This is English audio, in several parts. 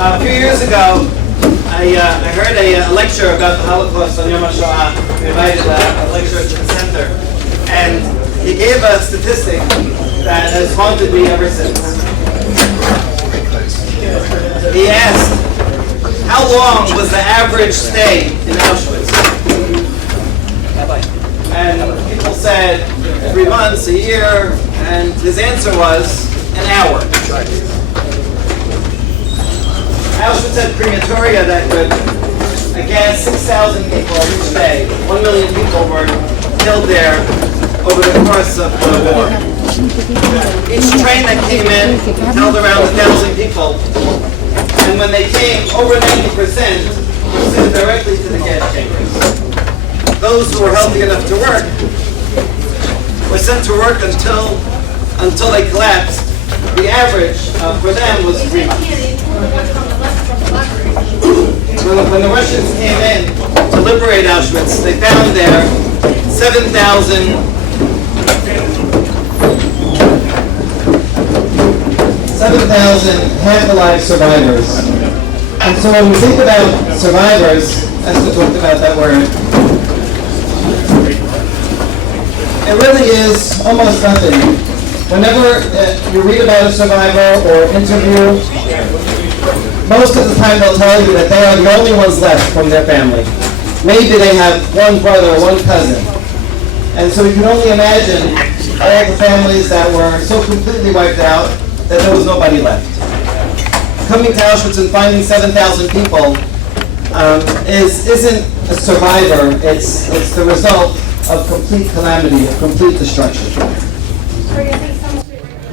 A few years ago, I heard a lecture about the Holocaust on Yom HaShoah. We invited a lecturer to the center, and he gave a statistic that has haunted me ever since. He asked, how long was the average stay in Auschwitz? And people said 3 months, a year, and his answer was an hour. Auschwitz had crematoria that could gas 6,000 people each day. 1 million people were killed there over the course of the war. Each train that came in held around 1,000 people, and when they came, over 90% were sent directly to the gas chambers. Those who were healthy enough to work were sent to work until they collapsed. The average for them was 3 months. When the Russians came in to liberate Auschwitz, they found there 7,000 half-alive survivors. And so when we think about survivors, Esther talked about that word, it really is almost nothing. Whenever you read about a survivor or interview, most of the time they'll tell you that they are the only ones left from their family. Maybe they have one brother or one cousin. And so you can only imagine all the families that were so completely wiped out that there was nobody left. Coming to Auschwitz and finding 7,000 people isn't a survivor, it's the result of complete calamity, of complete destruction.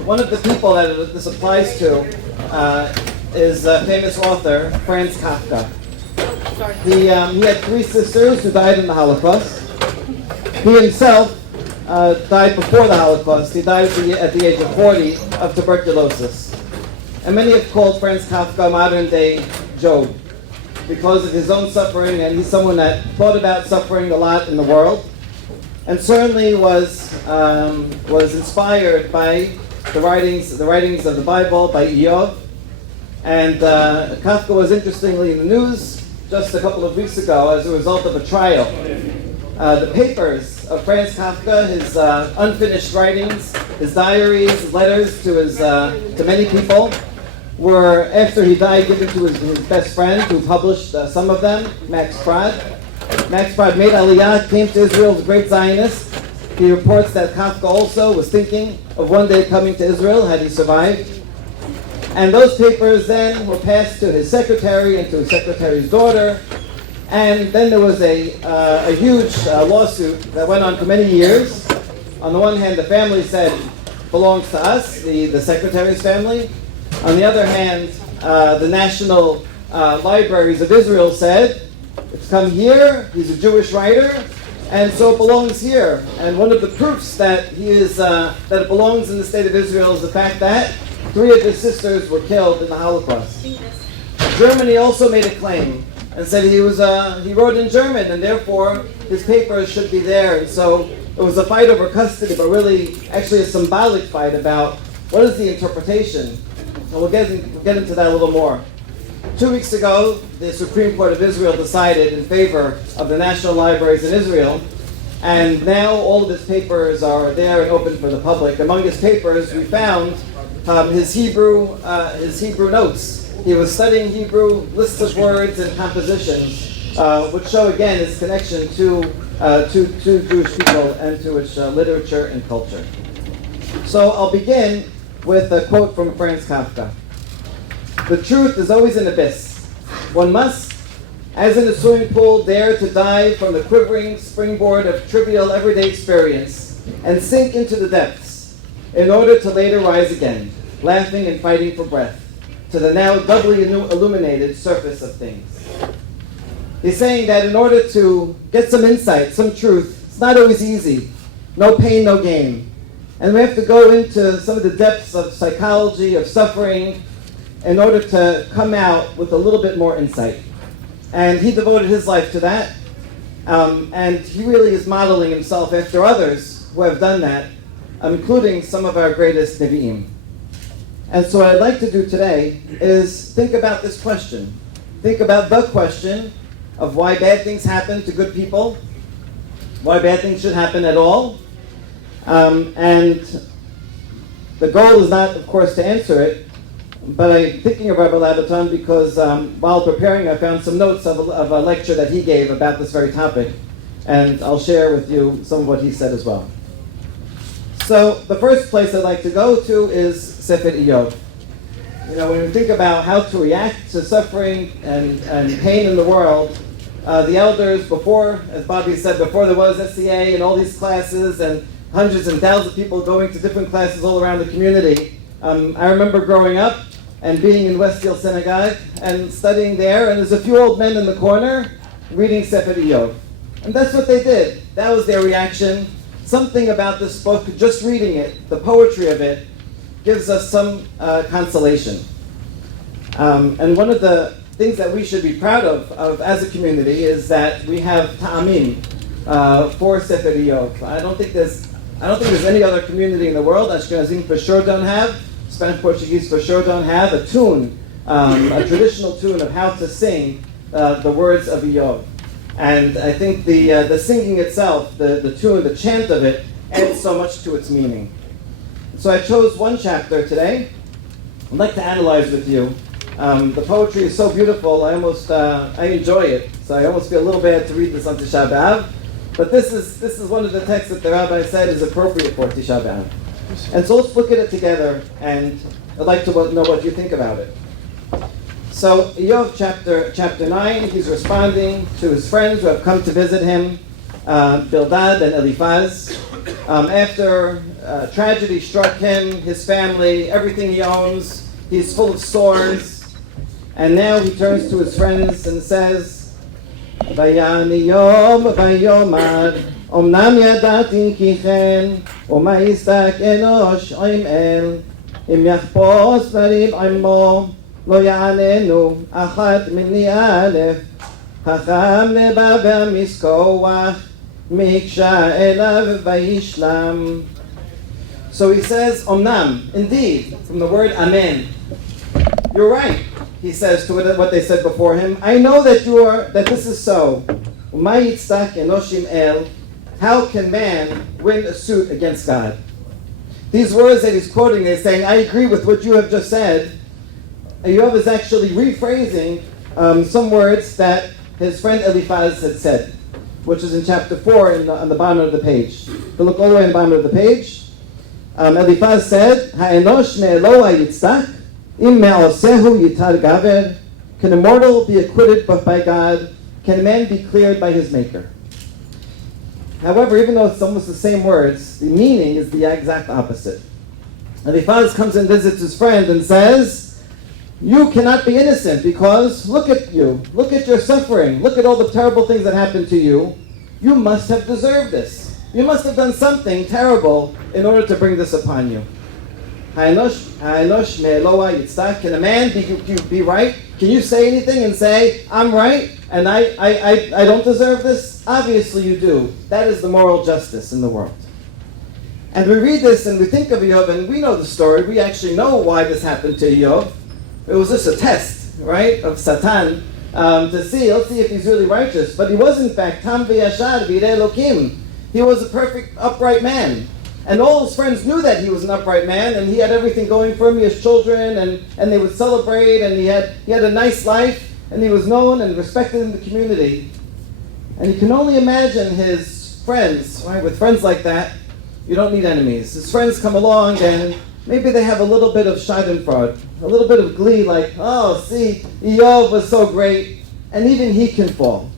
One of the people that this applies to is a famous author, Franz Kafka. He had 3 sisters who died in the Holocaust. He himself died before the Holocaust. He died at the age of 40 of tuberculosis. And many have called Franz Kafka modern-day Job because of his own suffering, and he's someone that thought about suffering a lot in the world, and certainly was inspired by the writings of the Bible, by Iyob. And Kafka was interestingly in the news just a couple of weeks ago as a result of a trial. The papers of Franz Kafka, his unfinished writings, his diaries, his letters to many people, were, after he died, given to his best friend, who published some of them, Max Prad. Max Prad made Aliyah, came to Israel, was a great Zionist. He reports that Kafka also was thinking of one day coming to Israel, had he survived. And those papers then were passed to his secretary and to his secretary's daughter. And then there was a huge lawsuit that went on for many years. On the one hand, the family said, belongs to us, the secretary's family. On the other hand, the National Libraries of Israel said, it's come here, he's a Jewish writer, and so it belongs here. And one of the proofs that that it belongs in the state of Israel is the fact that 3 of his sisters were killed in the Holocaust. Germany also made a claim and said he wrote in German, and therefore his papers should be there. And so it was a fight over custody, but really actually a symbolic fight about what is the interpretation. And we'll get into that a little more. 2 weeks ago, the Supreme Court of Israel decided in favor of the National Libraries in Israel, and now all of his papers are there and open for the public. Among his papers, we found his Hebrew notes. He was studying Hebrew, lists of words and compositions, which show again his connection to Jewish people and to its literature and culture. So I'll begin with a quote from Franz Kafka. The truth is always an abyss. One must, as in a swimming pool, dare to dive from the quivering springboard of trivial everyday experience and sink into the depths in order to later rise again, laughing and fighting for breath, to the now doubly illuminated surface of things. He's saying that in order to get some insight, some truth, it's not always easy. No pain, no gain. And we have to go into some of the depths of psychology, of suffering, in order to come out with a little bit more insight. And he devoted his life to that. And he really is modeling himself after others who have done that, including some of our greatest Nevi'im. And so what I'd like to do today is think about this question. Think about the question of why bad things happen to good people, why bad things should happen at all. And the goal is not, of course, to answer it, but I'm thinking of Rabbi Labaton because while preparing, I found some notes of a lecture that he gave about this very topic, and I'll share with you some of what he said as well. So the first place I'd like to go to is Sefer Iyob. You know, when we think about how to react to suffering and pain in the world, the elders before, as Bobby said, before there was SCA and all these classes and hundreds and thousands of people going to different classes all around the community. I remember growing up and being in Westfield Synagogue and studying there, and there's a few old men in the corner reading Sefer Iyob. And that's what they did. That was their reaction. Something about this book, just reading it, the poetry of it, gives us some consolation. And one of the things that we should be proud of as a community is that we have ta'amim for Sefer Iyob. I don't think there's any other community in the world. Ashkenazim for sure don't have. Spanish Portuguese for sure don't have a tune, a traditional tune of how to sing the words of Iyob. And I think the singing itself, the tune, the chant of it, adds so much to its meaning. So I chose one chapter today. I'd like to analyze with you. The poetry is so beautiful, I enjoy it. So I almost feel a little bad to read this on Tish'a BeAb. But this is one of the texts that the Rabbi said is appropriate for Tish'a BeAb. And so let's look at it together, and I'd like to know what you think about it. So Iyob chapter 9, he's responding to his friends who have come to visit him, Bildad and Eliphaz. After tragedy struck him, his family, everything he owns, he's full of sores. And now he turns to his friends and says, Vayan Iyob vayomar, Omnam yadatin ki chen, Oma yistak enosh oim el, Im yachpos varib imo, Lo ya'anenu achat minni alef, Chacham lebaver miskoach, Miksha elav vayishlam. So he says, Omnam, indeed, from the word amen. You're right, he says to what they said before him. I know that this is so. Uma yitztak enoshim el. How can man win a suit against God? These words that he's quoting is saying, I agree with what you have just said. Iyob is actually rephrasing some words that his friend Eliphaz had said, which is in chapter 4 on the bottom of the page. If you look all the way on the bottom of the page, Eliphaz said, Ha'enosh me'eloha yitztak, im me'osehu yitar gaver. Can a mortal be acquitted by God? Can a man be cleared by his maker? However, even though it's almost the same words, the meaning is the exact opposite. Eliphaz comes and visits his friend and says, you cannot be innocent because look at you. Look at your suffering. Look at all the terrible things that happened to you. You must have deserved this. You must have done something terrible in order to bring this upon you. Ha'enosh me'eloha yitztak. Can a man be right? Can you say anything and say, I'm right and I don't deserve this? Obviously you do. That is the moral justice in the world. And we read this and we think of Iyob and we know the story. We actually know why this happened to Iyob. It was just a test, right, of Satan let's see if he's really righteous. But he was in fact tam v'yashar v'yirei Elokim. He was a perfect, upright man. And all his friends knew that he was an upright man, and he had everything going for him. He has children, and they would celebrate, and he had a nice life, and he was known and respected in the community. And you can only imagine his friends, right? With friends like that, you don't need enemies. His friends come along, and maybe they have a little bit of schadenfreude, a little bit of glee, like, oh, see, Iyob was so great, and even he can fall.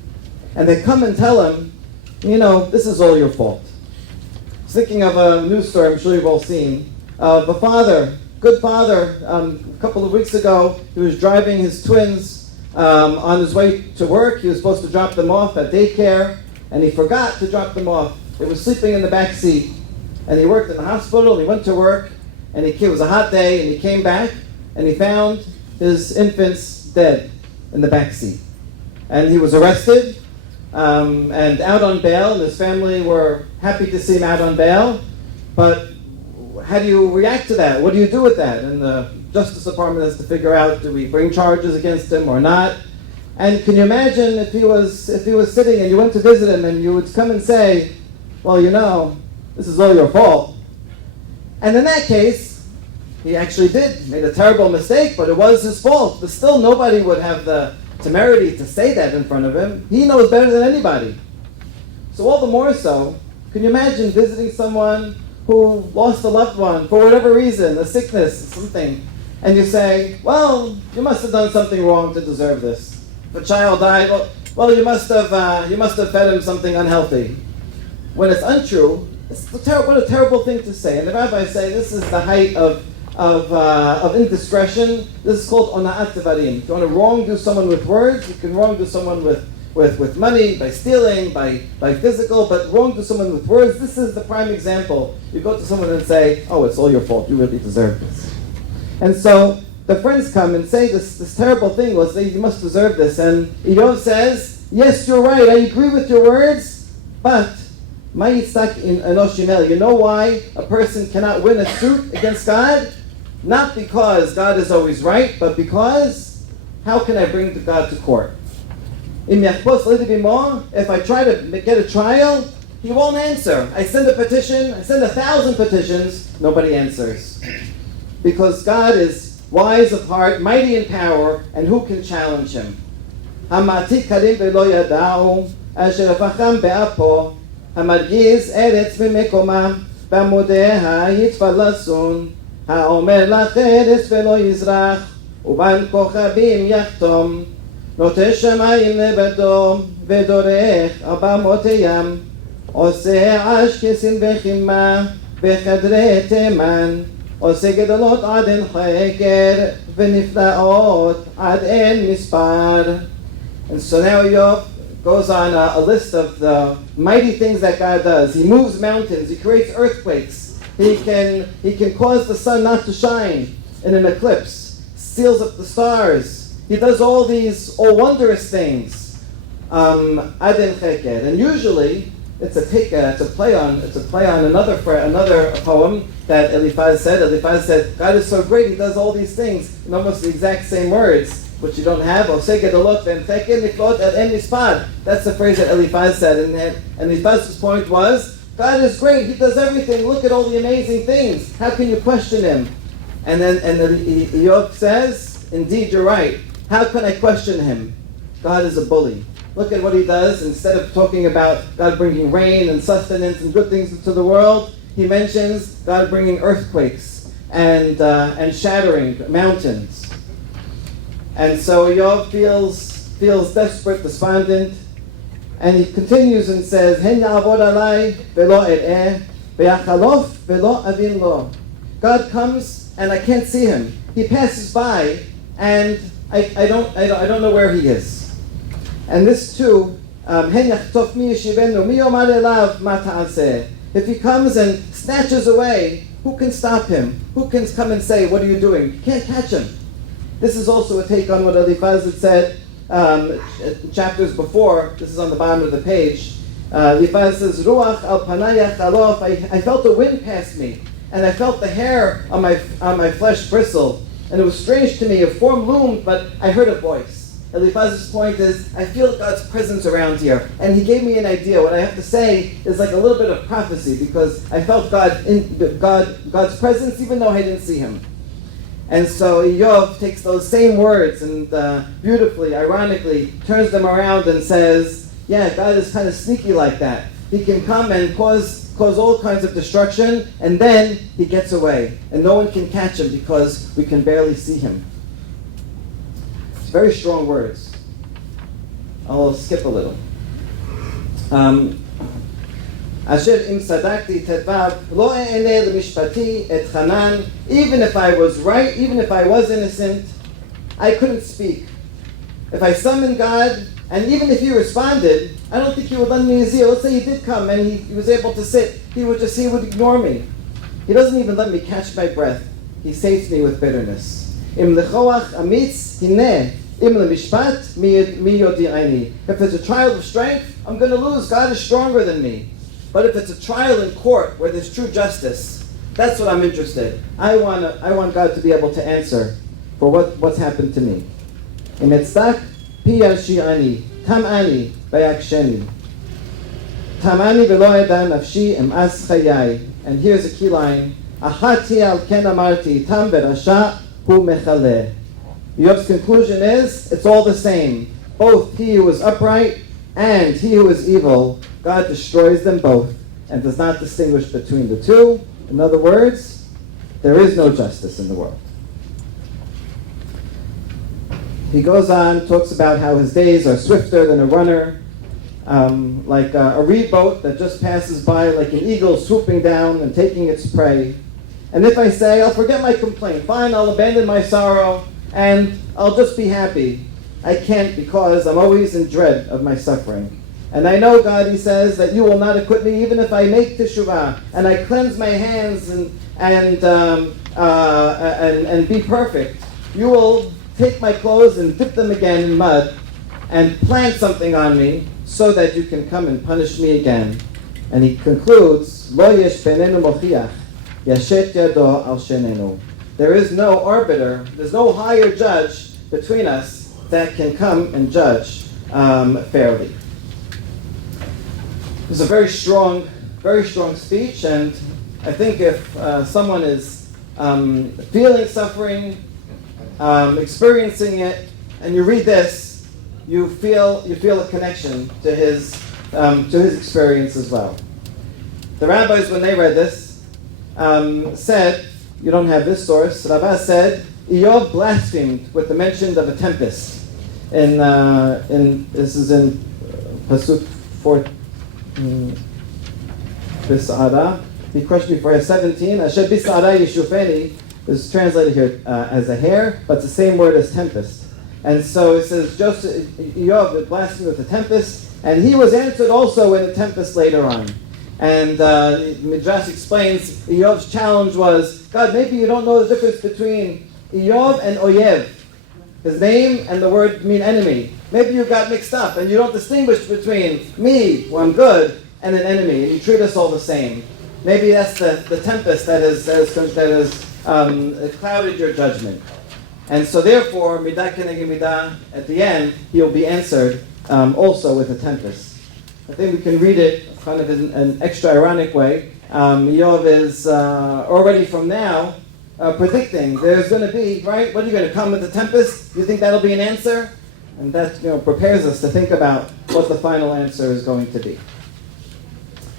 And they come and tell him, this is all your fault. I was thinking of a news story I'm sure you've all seen. A father, good father, a couple of weeks ago, he was driving his twins on his way to work. He was supposed to drop them off at daycare, and he forgot to drop them off. They were sleeping in the back seat, and he worked in the hospital, and he went to work, and it was a hot day, and he came back, and he found his infants dead in the back seat. And he was arrested, and out on bail, and his family were happy to see him out on bail. But how do you react to that? What do you do with that? And the Justice Department has to figure out, do we bring charges against him or not? And can you imagine if he was sitting and you went to visit him and you would come and say, well, this is all your fault. And in that case, he actually made a terrible mistake, but it was his fault. But still, nobody would have the temerity to say that in front of him. He knows better than anybody. So all the more so, can you imagine visiting someone who lost a loved one for whatever reason, a sickness, something, and you say, well, you must have done something wrong to deserve this. If a child died, well, you must have fed him something unhealthy. When it's untrue, what a terrible thing to say. And the rabbis say this is the height of indiscretion. This is called ona'at devarim. If you want to wrong-do someone with words, you can wrong-do someone with money, by stealing, by physical, but wrong-do someone with words. This is the prime example. You go to someone and say, oh, it's all your fault. You really deserve this. And so the friends come and say this terrible thing, well, say you must deserve this. And Iyob says, yes, you're right, I agree with your words, but you know why a person cannot win a suit against God? Not because God is always right, but because, how can I bring God to court? If I try to get a trial, he won't answer. I send a petition, I send 1,000 petitions, nobody answers. Because God is wise of heart, mighty in power, and who can challenge him? המרגיז ארץ במקומה, בעמודיה יתפלסון, האומר לך ארץ ולא יזרח, ובין כוכבים יחתום, נוטה שמיים לבדו, ודורך 400 ים, עושה אשכסין וחימה, בחדרי תימן, עושה גדולות עד אין חקר, ונפלאות עד אין מספר. And so now Iyob goes on a list of the mighty things that God does. He moves mountains. He creates earthquakes. He can cause the sun not to shine in an eclipse. Seals up the stars. He does all these wondrous things. Adin Cheket. And usually it's a play on another poem that Eliphaz said. Eliphaz said, God is so great, he does all these things in almost the exact same words. But you don't have. That's the phrase that Eliphaz said. And Eliphaz's point was, God is great. He does everything. Look at all the amazing things. How can you question him? And then Iyob says, indeed, you're right. How can I question him? God is a bully. Look at what he does. Instead of talking about God bringing rain and sustenance and good things into the world, he mentions God bringing earthquakes and shattering mountains. And so Iyob feels desperate, despondent, and he continues and says, "Hen ya'avod alai velo er'eh, ve'achalof velo avin lo." God comes and I can't see him. He passes by and I don't know where he is. And this too, hen yachtof mi yeshivenu mi yomar elav ma ta'aseh. If he comes and snatches away, who can stop him? Who can come and say, "What are you doing?" You can't catch him. This is also a take on what Eliphaz had said chapters before. This is on the bottom of the page. Eliphaz says, Ruach al panayach alof. I felt the wind pass me, and I felt the hair on my flesh bristle. And it was strange to me. A form loomed, but I heard a voice. Eliphaz's point is, I feel God's presence around here. And he gave me an idea. What I have to say is like a little bit of prophecy, because I felt God's presence even though I didn't see him. And so Iyob takes those same words and beautifully, ironically, turns them around and says, yeah, God is kind of sneaky like that. He can come and cause all kinds of destruction, and then he gets away. And no one can catch him because we can barely see him. It's very strong words. I'll skip a little. Asher im sadakti tedvav lo e'eneh lemishpati et chanan. Even if I was right, even if I was innocent, I couldn't speak. If I summoned God, and even if he responded, I don't think he would lend me his ear. Let's say he did come and he was able to sit. He would ignore me. He doesn't even let me catch my breath. He saves me with bitterness. Im lechoach amitz hineh. Im lemishpat mi yodi'ani. If it's a trial of strength, I'm going to lose. God is stronger than me. But if it's a trial in court where there's true justice, That's what I'm interested. I want God to be able to answer for what's happened to me. Im etzdak pi yarshi'ani, tam'ani vayaksheni. Tam'ani v'lo yada nafshi em'as chayai. And here's a key line. Achati al ken amarti, tam v'rasha hu mechaleh. Iyob's conclusion is, it's all the same. Both he who is upright and he who is evil, God destroys them both and does not distinguish between the two. In other words, there is no justice in the world. He goes on, talks about how his days are swifter than a runner, like a reed boat that just passes by like an eagle swooping down and taking its prey. And if I say, I'll forget my complaint, fine, I'll abandon my sorrow, and I'll just be happy, I can't, because I'm always in dread of my suffering. And I know, God, he says, that you will not acquit me even if I make teshuvah, and I cleanse my hands and be perfect. You will take my clothes and dip them again in mud and plant something on me so that you can come and punish me again. And he concludes, Lo yesh benenu mochiach, yashet yado al shenenu. There is no arbiter, there's no higher judge between us that can come and judge fairly. It's a very strong speech, and I think if someone is feeling suffering, experiencing it, and you read this, you feel a connection to his experience as well. The rabbis, when they read this, said, you don't have this source, Rabbi said, Iyob blasphemed with the mention of a tempest. This is in Pasuk 4. Bis'ara. He questioned me for 17. Asher bis'ara yeshufeni is translated here as a hair, but it's the same word as tempest. And so it says, Iyob blasphemed with the tempest, and he was answered also in a tempest later on. And Midrash explains, Iyob's challenge was, God, maybe you don't know the difference between Iyob and Oyev. His name and the word mean enemy. Maybe you got mixed up and you don't distinguish between me, who I'm good, and an enemy, and you treat us all the same. Maybe that's the tempest that has clouded your judgment. And so therefore, midah keneged midah, at the end, he'll be answered also with a tempest. I think we can read it kind of in an extra ironic way. Iyob is already from now predicting there's going to be, right? What are you going to come with the tempest? You think that'll be an answer? And that prepares us to think about what the final answer is going to be.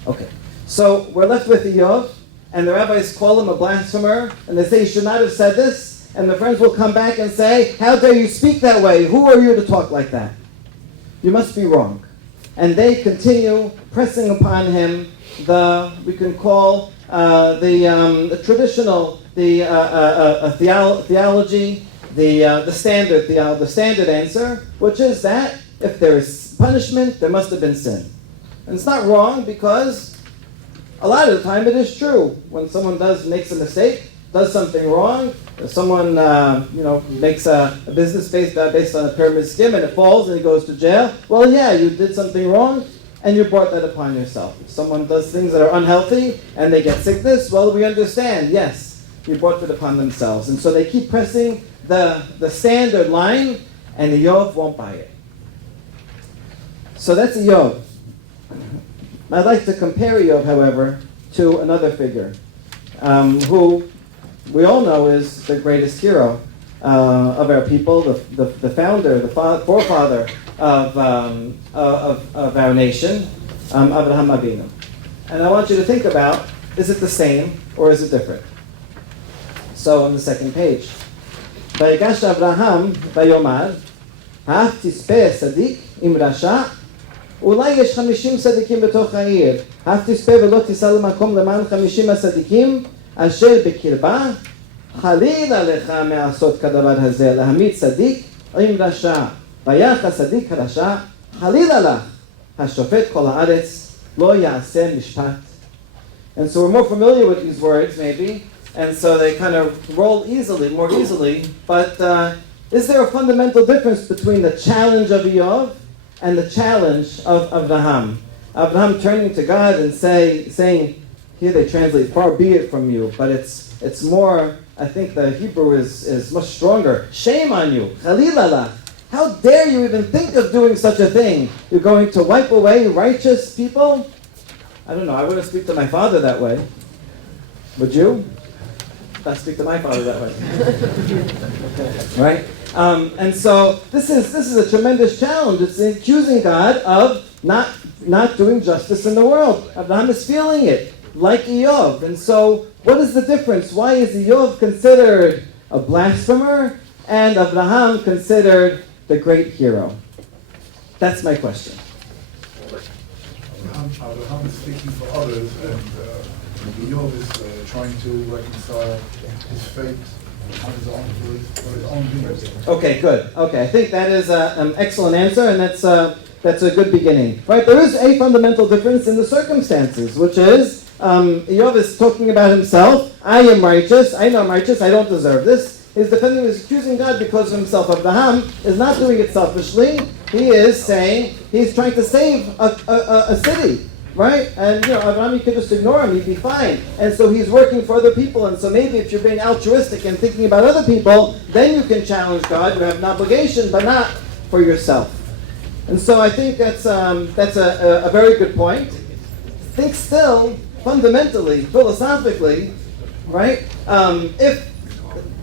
Okay, so we're left with Iyob, and the rabbis call him a blasphemer, and they say he should not have said this, and the friends will come back and say, how dare you speak that way? Who are you to talk like that? You must be wrong. And they continue pressing upon him we can call the traditional, theology, the standard answer, which is that if there is punishment, there must have been sin. And it's not wrong, because a lot of the time it is true. When someone makes a mistake, does something wrong, if someone makes a business based on a pyramid scheme and it falls and he goes to jail, well, yeah, you did something wrong and you brought that upon yourself. If someone does things that are unhealthy and they get sickness, well, we understand, yes, you brought it upon themselves. And so they keep pressing the standard line, and Iyob won't buy it. So that's Iyob. I'd like to compare Iyob, however, to another figure who we all know is the greatest hero of our people, the founder, the forefather of our nation, Avraham Avinu. And I want you to think about, is it the same or is it different? So on the second page, Vayigash Avraham vayomar, ha'af tispe sadik im rasha, אולי יש 50 צדיקים בתוך העיר, אף תספה ולא תיסע למקום למען 50 הצדיקים אשר בקרבה, חלילה לך מעשות כדבר הזה, להעמיד צדיק עם רשע, ויח הצדיק הרשע, חלילה לך, השופט כל הארץ, לא יעשה משפט. And so we're more familiar with these words, maybe, and so they kind of roll more easily, but is there a fundamental difference between the challenge of Iyob and the challenge of Avraham? Avraham turning to God and saying, Here they translate "far be it from you," but it's more. I think the Hebrew is much stronger. Shame on you, Chalilala. How dare you even think of doing such a thing? You're going to wipe away righteous people? I don't know. I wouldn't speak to my father that way. Would you? I speak to my father that way. Right? And so this is a tremendous challenge. It's accusing God of not doing justice in the world. Abraham is feeling it, like Iyob. And so what is the difference? Why is Iyob considered a blasphemer and Abraham considered the great hero? That's my question. Abraham is speaking for others, and Iyob is trying to reconcile his fate on his own, for his own being. Okay, good. Okay, I think that is an excellent answer, and that's a good beginning. Right, there is a fundamental difference in the circumstances, which is Iyob is talking about himself. I am righteous. I know I'm righteous. I don't deserve this. He's defending, he's accusing God because of himself. Abraham is not doing it selfishly. He is saying he's trying to save a city. Right? And Abraham, you could just ignore him, he'd be fine. And so he's working for other people, and so maybe if you're being altruistic and thinking about other people, then you can challenge God. You have an obligation, but not for yourself. And so I think that's a very good point. Think still, fundamentally, philosophically, right? If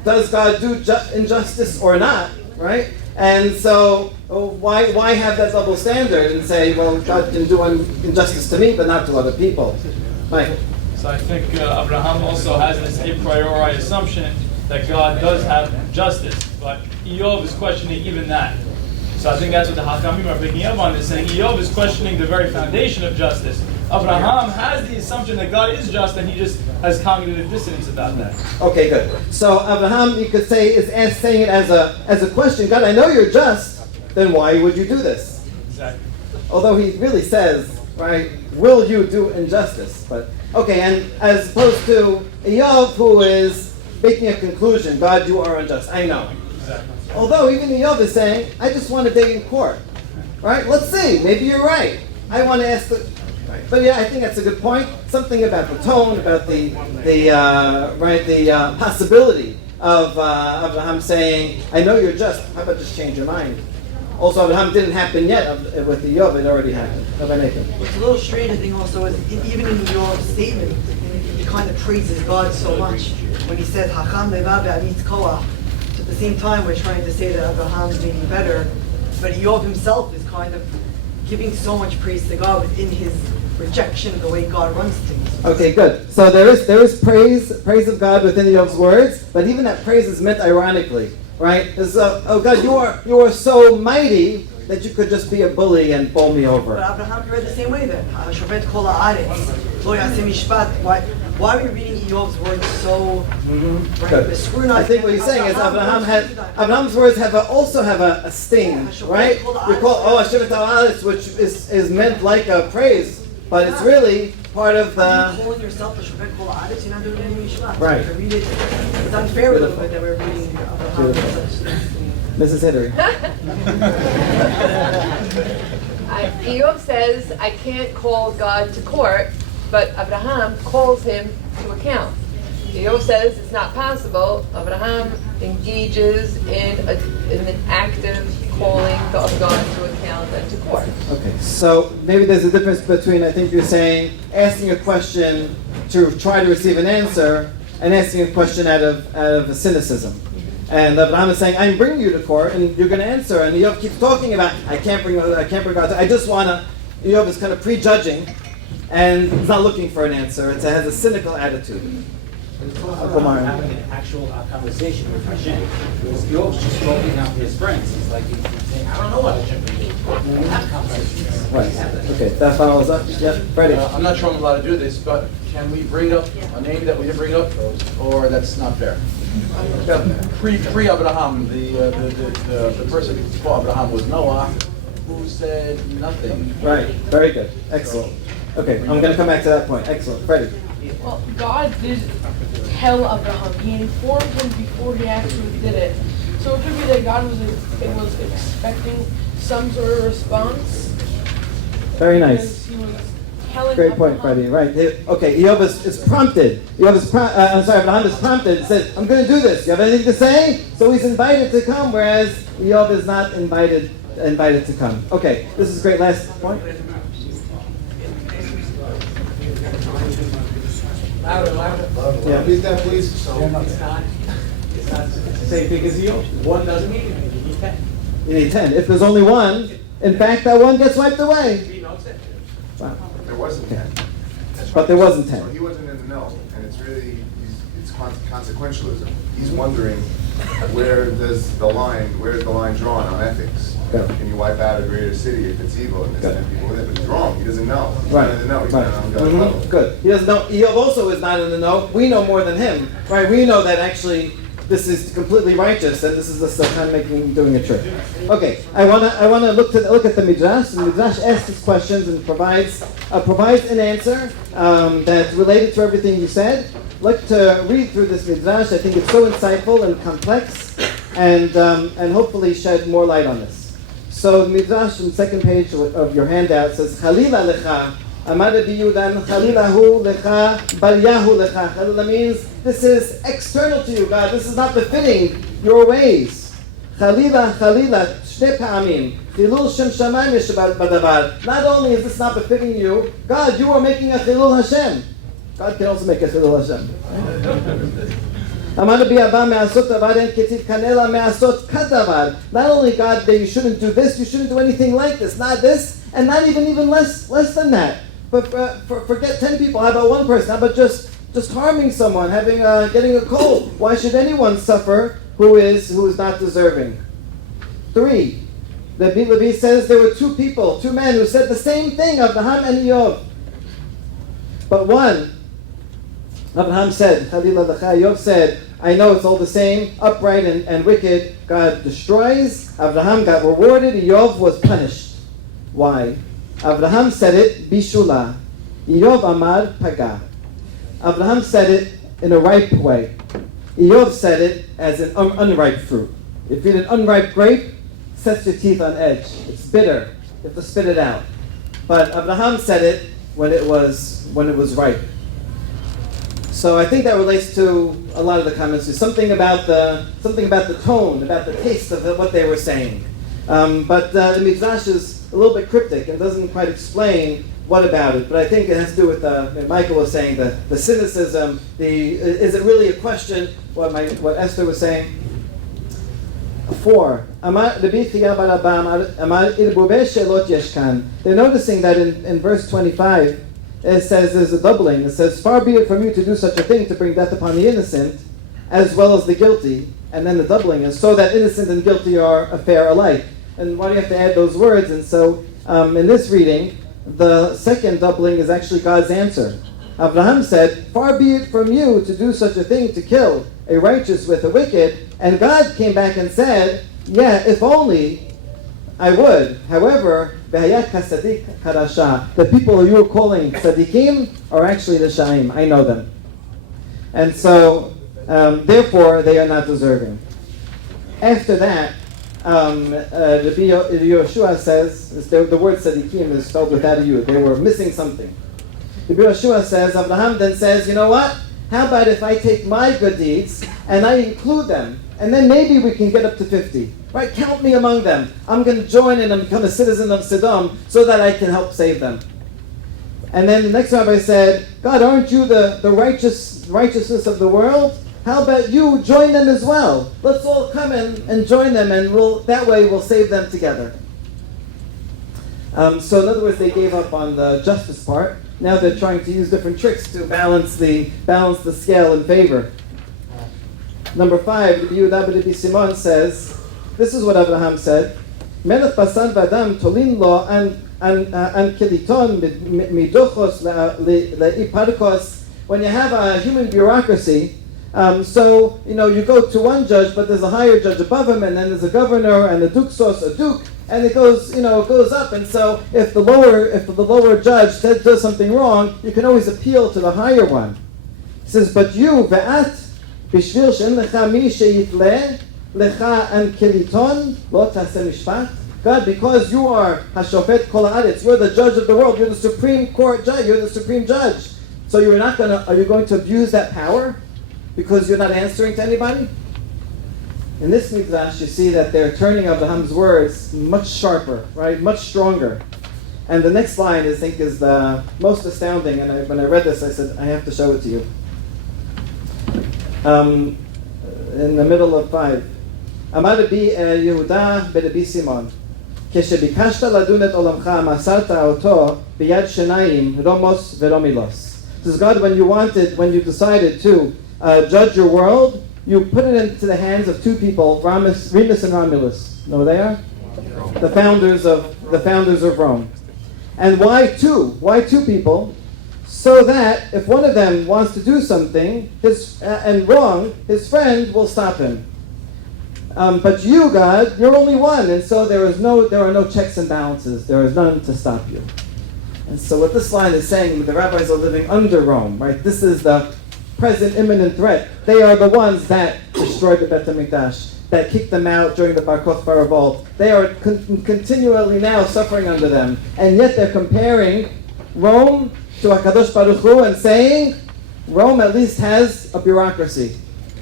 does God do injustice or not, right? And so why have that double standard and say, well, God can do injustice to me, but not to other people? Mike? So I think Abraham also has this a priori assumption that God does have justice, but Iyob is questioning even that. So I think that's what the Hakamim are picking up on, is saying Iyob is questioning the very foundation of justice. Abraham has the assumption that God is just, and he just has cognitive dissonance about that. Okay, good. So Abraham, you could say, is saying it as a question. God, I know you're just. Then why would you do this? Exactly. Although he really says, right, will you do injustice? But okay, and as opposed to Iyob, who is making a conclusion, God, you are unjust. I know. Exactly. Although even Iyob is saying, I just want a day in court. Right? Let's see. Maybe you're right. I want to ask the... But yeah, I think that's a good point. Something about the tone, about the possibility of Abraham saying, I know you're just. How about just change your mind? Also, Abraham didn't happen yet. With Iyob, it already happened. Rabbi Nathan. What's a little strange, I think, also is even in Iyob's statement, he kind of praises God so much when he says, "Hacham levav be'amitz koach." So at the same time, we're trying to say that Abraham's maybe better, but Iyob himself is kind of giving so much praise to God within his rejection of the way God runs things. Okay, good. So there is praise of God within Iyob's words, but even that praise is meant ironically, right? It's, oh God, you are so mighty that you could just be a bully and bowl me over. But Abraham read the same way then. Shovet kol haaretz, lo yaseh mishpat. Why are we reading Iyob's words so scrutinized? I think what he's saying is Abraham's words also have a sting, right? We call Shovet haaretz, which is meant like a praise. But it's really part of the... Are you calling yourself a Shovet kol haaretz? You're not doing any mishpat. Right. It's unfair a little bit that we're reading Abraham. Mrs. Hidary. Iyob says, I can't call God to court, but Abraham calls him to account. Iyob says it's not possible. Abraham engages in an active calling of God to account and to court. Okay, so maybe there's a difference between, I think you're saying, asking a question to try to receive an answer and asking a question out of a cynicism. And Abraham is saying, I'm bringing you to court, and you're going to answer. And Iyob keeps talking about, I can't bring God. I just want to. Iyob is kind of prejudging, and he's not looking for an answer. It has a cynical attitude. It's also about having an actual conversation with Hashem. Because Iyob's just talking out to his friends. He's like, he's saying, I don't know what Hashem can do. We have conversations. Right. Okay, that follows up. Yeah, Freddie. I'm not sure I'm allowed to do this, but can we bring up a name that we didn't bring up, or that's not fair? Pre-Abraham, the person who called Abraham was Noah, who said nothing. Right. Very good. Excellent. Okay, I'm going to come back to that point. Excellent. Freddie. Well, God did tell Abraham. He informed him before he actually did it. So it could be that God was expecting some sort of response. Very nice. He was telling Great point, Abraham. Freddie. Right. Okay, Iyob is prompted. Abraham is prompted. He said, I'm going to do this. You have anything to say? So he's invited to come, whereas Iyob is not invited to come. Okay, this is great. Last point. Yeah, read that, please. So it's not the same thing as Iyob. One doesn't mean anything, you need 10. You need 10. If there's only one, in fact, that one gets wiped away. Three notes it. Wow. There wasn't 10. But there wasn't So 10. he wasn't in the know, and it's really, it's consequentialism. He's wondering, where's the line drawn on ethics? Go. Can you wipe out a greater city if it's evil and there's 10 people with it? But he's wrong, he doesn't know. He's Right. not in the know, he's Right. not on God's level. Good. He doesn't know. Iyob also is not in the know. We know more than him, right? We know that actually this is completely righteous, and this is the Satan doing a trick. Okay, I wanna look at the Midrash. The Midrash asks these questions and provides an answer that's related to everything you said. Like to read through this Midrash. I think it's so insightful and complex, and hopefully shed more light on this. So the Midrash on the second page of your handout says, Chalila lecha, Amar Rabbi Yudan, Chalilahu lecha, Balyahu lecha. Chalila means this is external to you, God. This is not befitting your ways. Chalila, shne pa'amim. Chilul Shem Shamayim yesh badavar. Not only is this not befitting you, God, you are making a Chilul Hashem. God can also make a Chilul Hashem. Not only God that you shouldn't do this, you shouldn't do anything like this, not this, and not even less than that. But forget 10 people. How about one person? How about just harming someone, getting a cold? Why should anyone suffer who is not deserving? 3. Rabbi says there were two men who said the same thing, Abraham and Iyob. But one, Abraham said, Iyob said, I know it's all the same, upright and wicked. God destroys. Abraham got rewarded. Iyob was punished. Why? Abraham said it, bishula. Iyob amar paga. Abraham said it in a ripe way. Iyob said it as an unripe fruit. If you eat an unripe grape, sets your teeth on edge. It's bitter. You have to spit it out. But Abraham said it when it was ripe. So I think that relates to a lot of the comments. There's something about the tone, about the taste of what they were saying. But the Midrash is a little bit cryptic and doesn't quite explain what about it. But I think it has to do with Michael was saying the cynicism. Is it really a question? What Esther was saying. 4. They're noticing that in verse 25. It says there's a doubling. It says, far be it from you to do such a thing to bring death upon the innocent, as well as the guilty. And then the doubling is so that innocent and guilty are fair alike. And why do you have to add those words? And so in this reading, the second doubling is actually God's answer. Abraham said, far be it from you to do such a thing, to kill a righteous with a wicked. And God came back and said, yeah, if only I would. However, the people who you are calling tzaddikim are actually the shaim. I know them. And so, therefore, they are not deserving. After that, Rabbi Yoshua says, the word tzaddikim is spelled without a yud. They were missing something. Rabbi Yoshua says, Abraham then says, you know what? How about if I take my good deeds and I include them, and then maybe we can get up to 50. Right? Count me among them. I'm going to join in and become a citizen of Sodom so that I can help save them. And then the next rabbi said, God, aren't you the righteousness of the world? How about you join them as well? Let's all come in and join them, and that way we'll save them together. So in other words, they gave up on the justice part. Now they're trying to use different tricks to balance the scale in favor. Number 5, Rabbi Simon says, this is what Abraham said, Melech basan v'adam tolin lo an kiliton midochos leiparkos. When you have a human bureaucracy, so you go to one judge, but there's a higher judge above him, and then there's a governor and a dukesos, a duke, and it goes up. And so if the lower judge does something wrong, you can always appeal to the higher one. He says, but you ve'at bishvil she'en lecha mi sheyitle lecha an kiliton lo taseh mishpat. God, because you are Hashofet Kol Haaretz, you're the judge of the world, you're the supreme court judge, you're the supreme judge. So are you going to abuse that power because you're not answering to anybody? In this midrash, you see that they're turning Abraham's words much sharper, right? Much stronger. And the next line, I think, is the most astounding. And when I read this, I said, I have to show it to you. In the middle of 5. Amar Rabbi Yehuda ben Simon, כשביקשת לדון את עולמך, מסרת אותו ביד שניים, רומוס ורומילוס. Says God, when you decided to judge your world, you put it into the hands of two people, Remus and Romulus. Know who they are? The founders of Rome. And why two? Why two people? So that if one of them wants to do something and wrong, his friend will stop him. But you, God, you're only one, and so there are no checks and balances. There is none to stop you. And so what this line is saying, the rabbis are living under Rome, right? This is the present imminent threat. They are the ones that destroyed the Bet HaMikdash, that kicked them out during the Bar Kokhba revolt. They are continually now suffering under them. And yet they're comparing Rome to HaKadosh Baruch Hu and saying, Rome at least has a bureaucracy.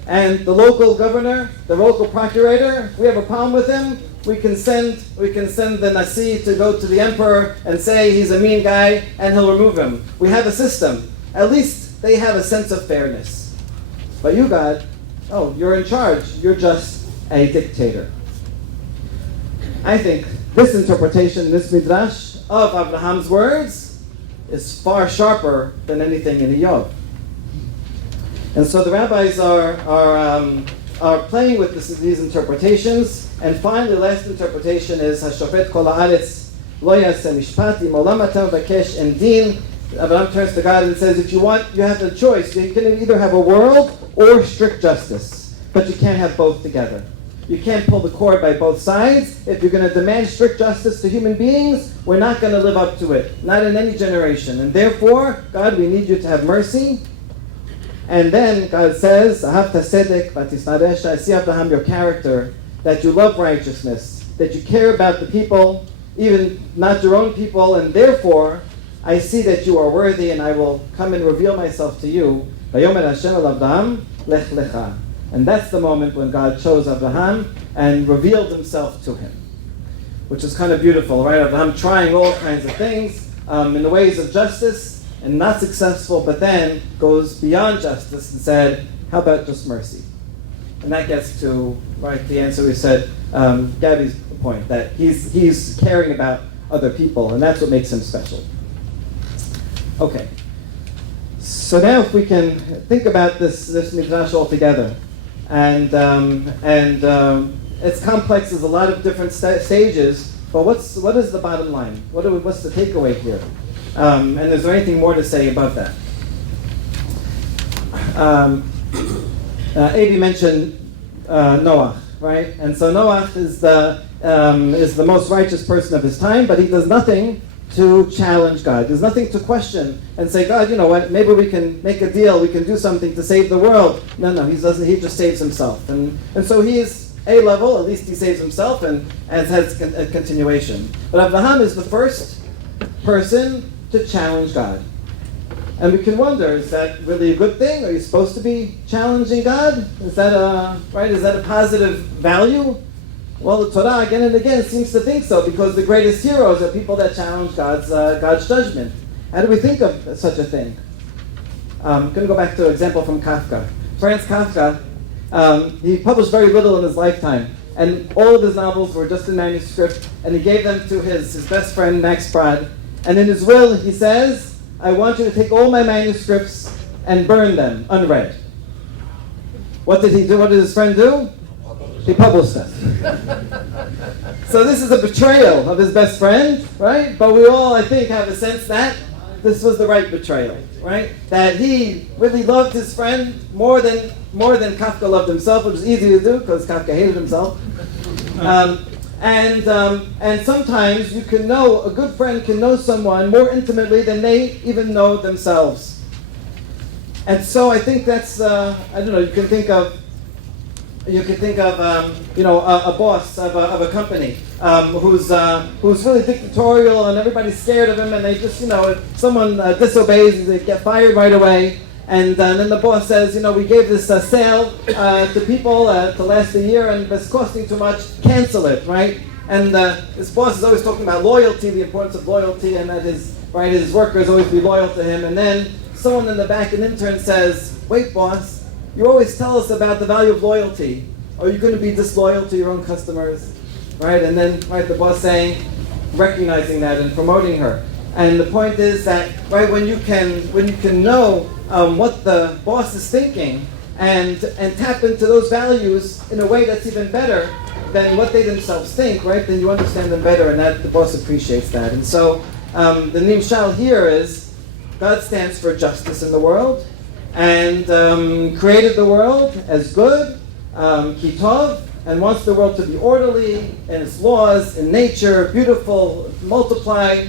And the local governor, the local procurator, we have a problem with him, we can send the Nasi to go to the emperor and say he's a mean guy and he'll remove him. We have a system. At least they have a sense of fairness. But you, God, you're in charge. You're just a dictator. I think this interpretation, this midrash of Abraham's words is far sharper than anything in Iyob. And so the rabbis are playing with these interpretations. And finally, the last interpretation is Hashofet Kol Haaretz Lo Yaseh Mishpat Im Olam Ata Mevakesh En Din. Abraham turns to God and says, if you want, you have the choice. You can either have a world or strict justice, but you can't have both together. You can't pull the cord by both sides. If you're going to demand strict justice to human beings, we're not going to live up to it, not in any generation. And therefore, God, we need you to have mercy. And then God says, Ahavta Sedek Vatisnadesh, I see, Abraham, your character, that you love righteousness, that you care about the people, even not your own people, and therefore, I see that you are worthy, and I will come and reveal myself to you. Vayomer Hashem el Abraham, lech lecha. And that's the moment when God chose Abraham and revealed himself to him, which is kind of beautiful, right? Abraham trying all kinds of things in the ways of justice and not successful, but then goes beyond justice and said, how about just mercy? And that gets to the answer we said, Gabby's point, that he's caring about other people, and that's what makes him special. Okay, so now if we can think about this midrash altogether, and it's complex. There's a lot of different stages, but what is the bottom line? What's the takeaway here? And is there anything more to say about that? Avi mentioned Noah, right? And so Noah is the most righteous person of his time, but he does nothing to challenge God. There's nothing to question and say, God, you know what, maybe we can make a deal, we can do something to save the world. No, he doesn't. He just saves himself. And so he is A-level, at least he saves himself and has a continuation. But Abraham is the first person to challenge God. And we can wonder, is that really a good thing? Are you supposed to be challenging God? Is that a positive value? Well, the Torah again and again seems to think so, because the greatest heroes are people that challenge God's judgment. How do we think of such a thing? I'm going to go back to an example from Kafka. Franz Kafka, he published very little in his lifetime, and all of his novels were just in manuscript, and he gave them to his best friend, Max Brod. And in his will, he says, I want you to take all my manuscripts and burn them unread. What did he do? What did his friend do? He published them. So this is a betrayal of his best friend, right? But we all, I think, have a sense that this was the right betrayal, right? That he really loved his friend more than Kafka loved himself, which is easy to do because Kafka hated himself. And sometimes you can know, a good friend can know someone more intimately than they even know themselves. And so I think that's, you can think of You could think of, a boss of a company who's really dictatorial and everybody's scared of him, and they just, if someone disobeys, they get fired right away. And then the boss says, we gave this sale to people to last a year, and it's costing too much. Cancel it, right? And this boss is always talking about loyalty, the importance of loyalty, and that his workers always be loyal to him. And then someone in the back, an intern, says, "Wait, boss. You always tell us about the value of loyalty. Are you going to be disloyal to your own customers?" Right? And then, the boss saying, recognizing that and promoting her. And the point is that, when you can know what the boss is thinking and tap into those values in a way that's even better than what they themselves think, right? Then you understand them better, and that the boss appreciates that. And so the nimshal here is God stands for justice in the world, and created the world as good, kitov, and wants the world to be orderly in its laws, in nature, beautiful, multiply.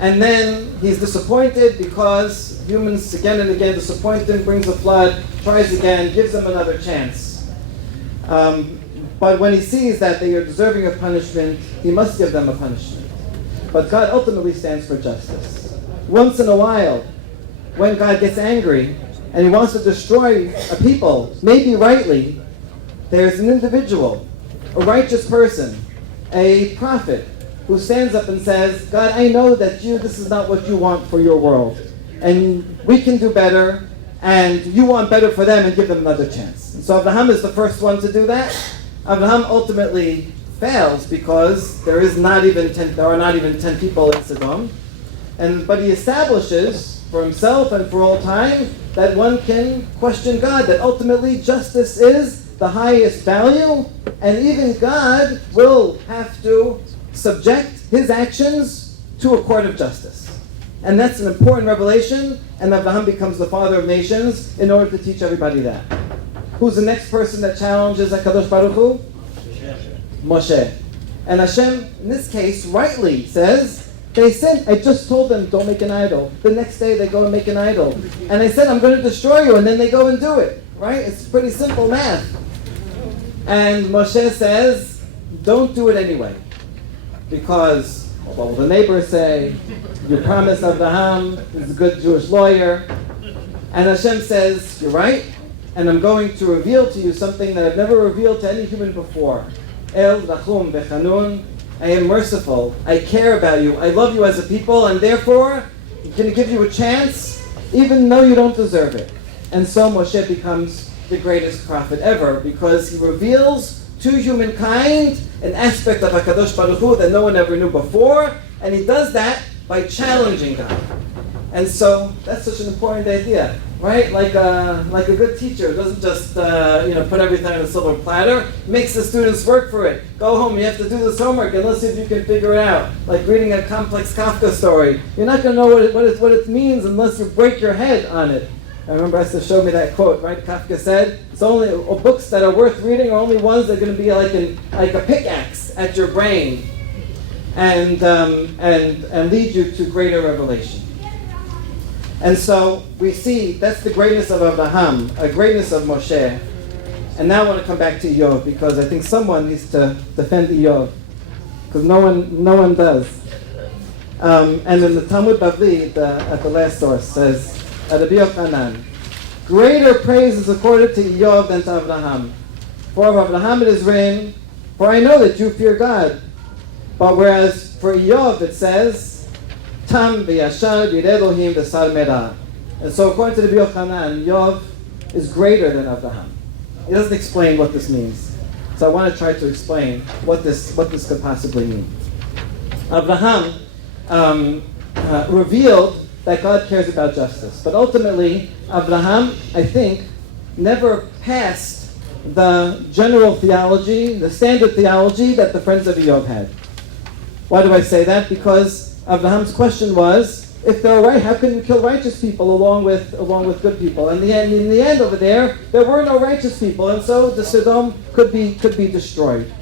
And then he's disappointed because humans again and again disappoint him, brings a flood, tries again, gives them another chance. But when he sees that they are deserving of punishment, he must give them a punishment. But God ultimately stands for justice. Once in a while, when God gets angry and he wants to destroy a people, maybe rightly, there's an individual, a righteous person, a prophet, who stands up and says, "God, I know that this is not what you want for your world. And we can do better, and you want better for them, and give them another chance." And so Abraham is the first one to do that. Abraham ultimately fails because there are not even 10 people in Sodom. But he establishes for himself and for all time that one can question God, that ultimately justice is the highest value, and even God will have to subject his actions to a court of justice. And that's an important revelation, and Abraham becomes the father of nations in order to teach everybody that. Who's the next person that challenges HaKadosh Baruch Hu? Moshe. And Hashem, in this case, rightly says, they sinned. I just told them, don't make an idol. The next day they go and make an idol. And I said, I'm going to destroy you, and then they go and do it. Right? It's pretty simple math. And Moshe says, don't do it anyway. Because, what will the neighbors say? You promised Abraham, he's a good Jewish lawyer. And Hashem says, you're right, and I'm going to reveal to you something that I've never revealed to any human before. El Rachum Bechanun, I am merciful, I care about you, I love you as a people, and therefore, I'm going to give you a chance, even though you don't deserve it. And so Moshe becomes the greatest prophet ever, because he reveals to humankind an aspect of HaKadosh Baruch Hu that no one ever knew before, and he does that by challenging God. And so that's such an important idea, right? Like a good teacher doesn't just put everything on a silver platter, makes the students work for it. Go home, you have to do this homework, and let's see if you can figure it out. Like reading a complex Kafka story. You're not going to know what it means unless you break your head on it. I remember Esther showed me that quote, right? Kafka said, it's only books that are worth reading are only ones that are going to be like a pickaxe at your brain and lead you to greater revelation. And so we see that's the greatness of Abraham, a greatness of Moshe. And now I want to come back to Iyob, because I think someone needs to defend Iyob, because no one does. And in the Talmud Bavli, at the last source, says, Rabbi Yochanan, greater praise is accorded to Iyob than to Abraham. For of Abraham it is written, for I know that you fear God. But whereas for Iyob it says, Tam v'yashar v'yireh Elohim v'sar merah. And so according to Rabbi Yochanan, Iyob is greater than Abraham. He doesn't explain what this means. So I want to try to explain what this could possibly mean. Abraham revealed that God cares about justice. But ultimately, Abraham, I think, never passed the general theology, the standard theology that the friends of Iyob had. Why do I say that? Because Abraham's question was, if they're right, how can you kill righteous people along with good people? And in the end over there were no righteous people, and so the Sodom could be destroyed.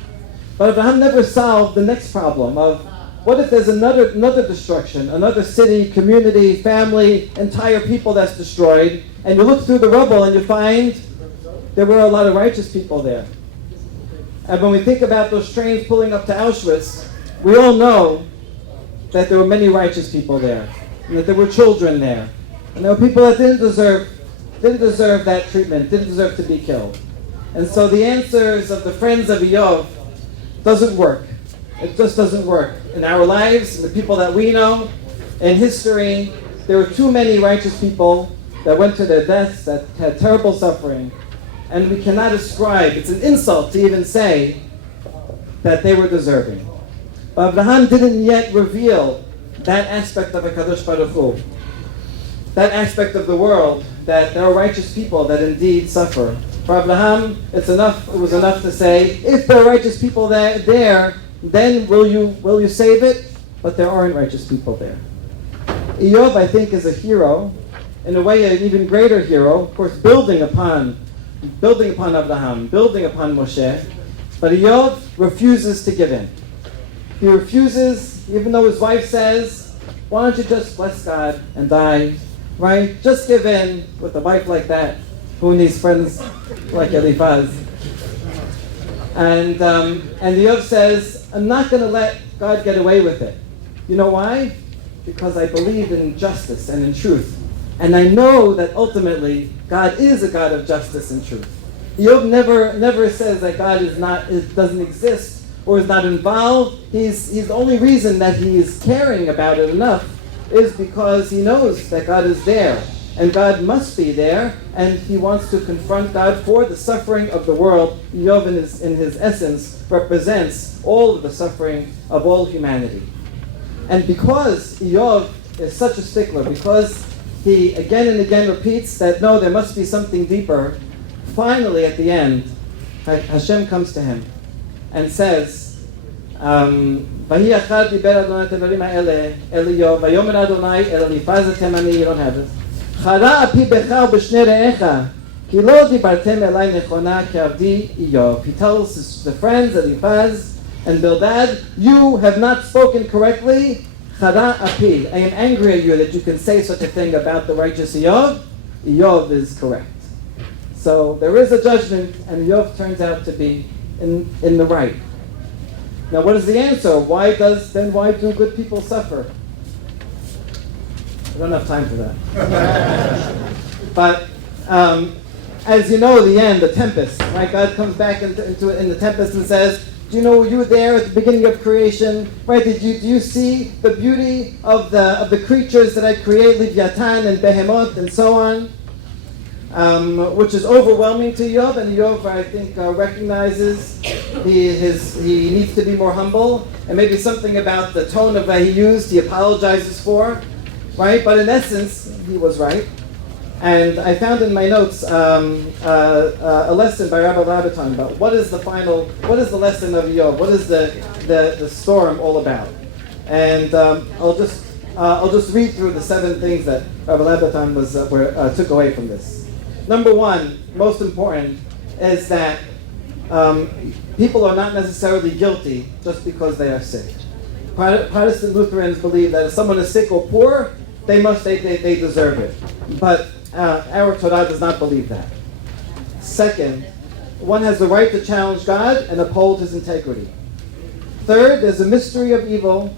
But Abraham never solved the next problem of, what if there's another destruction, another city, community, family, entire people that's destroyed, and you look through the rubble and you find there were a lot of righteous people there. And when we think about those trains pulling up to Auschwitz, we all know that there were many righteous people there, and that there were children there, and there were people that didn't deserve that treatment, didn't deserve to be killed. And so the answers of the friends of Iyob doesn't work. It just doesn't work. In our lives, in the people that we know, in history, there were too many righteous people that went to their deaths, that had terrible suffering, and we cannot ascribe, it's an insult to even say that they were deserving. But Abraham didn't yet reveal that aspect of HaKadosh Baruch Hu, that aspect of the world, that there are righteous people that indeed suffer. For Abraham, it was enough to say, if there are righteous people there, then will you save it? But there aren't righteous people there. Iyob, I think, is a hero, in a way an even greater hero, of course, building upon Abraham, building upon Moshe, but Iyob refuses to give in. He refuses, even though his wife says, why don't you just bless God and die, right? Just give in. With a wife like that, who needs friends like Eliphaz? And Iyob says, I'm not going to let God get away with it. You know why? Because I believe in justice and in truth. And I know that ultimately God is a God of justice and truth. Iyob never says that God doesn't exist or is not involved. He's the only reason that he is caring about it enough is because he knows that God is there. And God must be there, and he wants to confront God for the suffering of the world. Iyob in his essence represents all of the suffering of all humanity. And because Iyob is such a stickler, because he again and again repeats that no, there must be something deeper, finally at the end, Hashem comes to him and says, "Vahi achad diber Adonai tevarim ha'ele el Iyob, vayomer Adonai el Eliphaz temani." You don't have it. Chara api becha b'shnei re'echa, ki lo dibartem elai nechona ke'avdi Iyob. He tells the friends Eliphaz and Bildad, you have not spoken correctly. Chara api, I am angry at you that you can say such a thing about the righteous Iyob. Iyob is correct. So there is a judgment, and Iyob turns out to be in the right. Now, what is the answer? Why do good people suffer? I don't have time for that. But as you know, the end, the tempest, right? God comes back in the tempest and says, do you know you were there at the beginning of creation, right? Do you see the beauty of the creatures that I created, Leviathan and Behemoth and so on, which is overwhelming to Iyob, and Iyob, I think, recognizes he needs to be more humble, and maybe something about the tone of that he used, he apologizes for, right? But in essence, he was right. And I found in my notes a lesson by Rabbi Labaton about what is the lesson of Iyob? What is the storm all about? And I'll just read through the 7 things that Rabbi Labaton took away from this. Number 1, most important, is that people are not necessarily guilty just because they are sick. Protestant Lutherans believe that if someone is sick or poor, they deserve it. But our Torah does not believe that. Second, one has the right to challenge God and uphold his integrity. Third, there's a mystery of evil,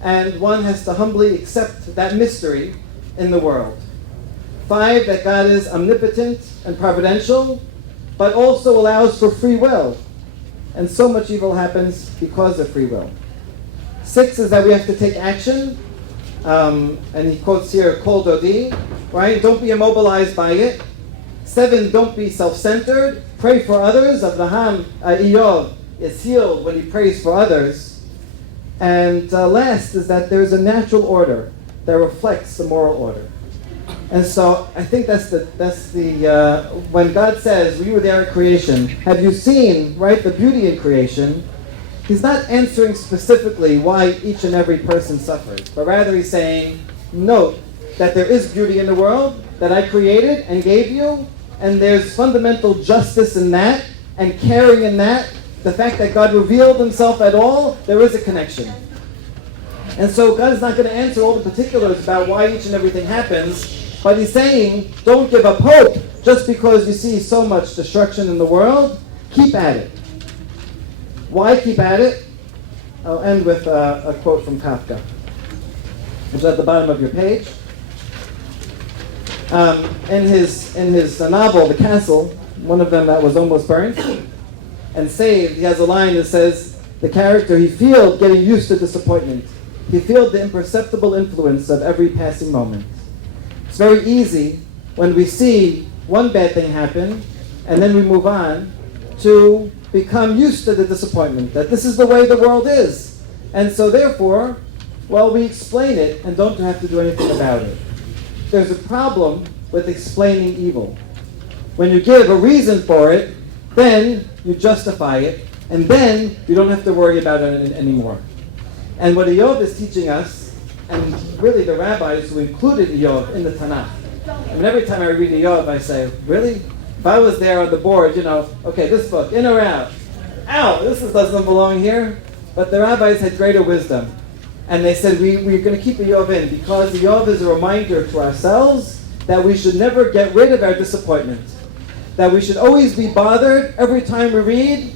and one has to humbly accept that mystery in the world. 5, that God is omnipotent and providential, but also allows for free will. And so much evil happens because of free will. 6 is that we have to take action. And he quotes here, Kol Dodi, right? Don't be immobilized by it. 7, don't be self-centered. Pray for others. Iyob is healed when he prays for others. And last is that there's a natural order that reflects the moral order. And so I think that's the when God says, we were there at creation, have you seen, right, the beauty in creation? He's not answering specifically why each and every person suffers, but rather he's saying, note that there is beauty in the world that I created and gave you, and there's fundamental justice in that, and caring in that. The fact that God revealed himself at all, there is a connection. And so God is not going to answer all the particulars about why each and everything happens, but he's saying, don't give up hope just because you see so much destruction in the world, keep at it. Why keep at it? I'll end with a quote from Kafka, which is at the bottom of your page. In his novel, The Castle, one of them that was almost burned and saved, he has a line that says, the character, he feels getting used to disappointment. He feels the imperceptible influence of every passing moment. It's very easy when we see one bad thing happen and then we move on to become used to the disappointment, that this is the way the world is. And so therefore, well, we explain it and don't have to do anything about it. There's a problem with explaining evil. When you give a reason for it, then you justify it, and then you don't have to worry about it anymore. And what Iyob is teaching us, and really the rabbis who included Iyob in the Tanakh, I mean, every time I read Iyob, I say, really? If I was there on the board, okay, this book, in or out? Out! This doesn't belong here. But the rabbis had greater wisdom. And they said, we're going to keep Iyob in, because Iyob is a reminder to ourselves that we should never get rid of our disappointment. That we should always be bothered every time we read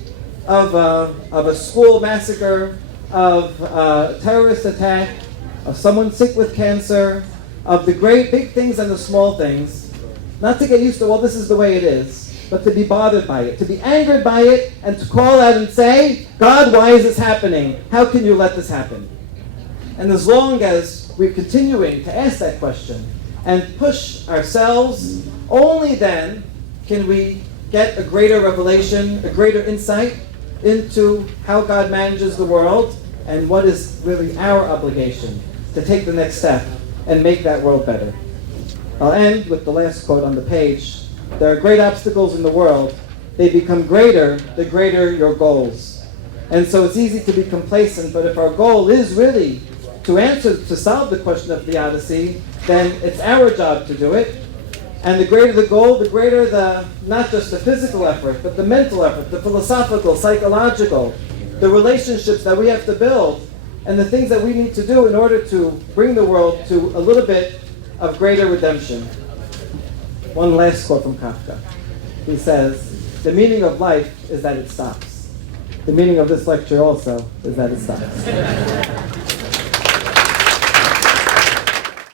of a school massacre, of a terrorist attack, of someone sick with cancer, of the great big things and the small things. Not to get used to, well, this is the way it is, but to be bothered by it, to be angered by it, and to call out and say, God, why is this happening? How can you let this happen? And as long as we're continuing to ask that question and push ourselves, only then can we get a greater revelation, a greater insight into how God manages the world and what is really our obligation to take the next step and make that world better. I'll end with the last quote on the page. There are great obstacles in the world. They become greater the greater your goals. And so it's easy to be complacent, but if our goal is really to solve the question of theodicy, then it's our job to do it. And the greater the goal, the greater not just the physical effort, but the mental effort, the philosophical, psychological, the relationships that we have to build, and the things that we need to do in order to bring the world to a little bit of greater redemption. One last quote from Kafka. He says, the meaning of life is that it stops. The meaning of this lecture also is that it stops.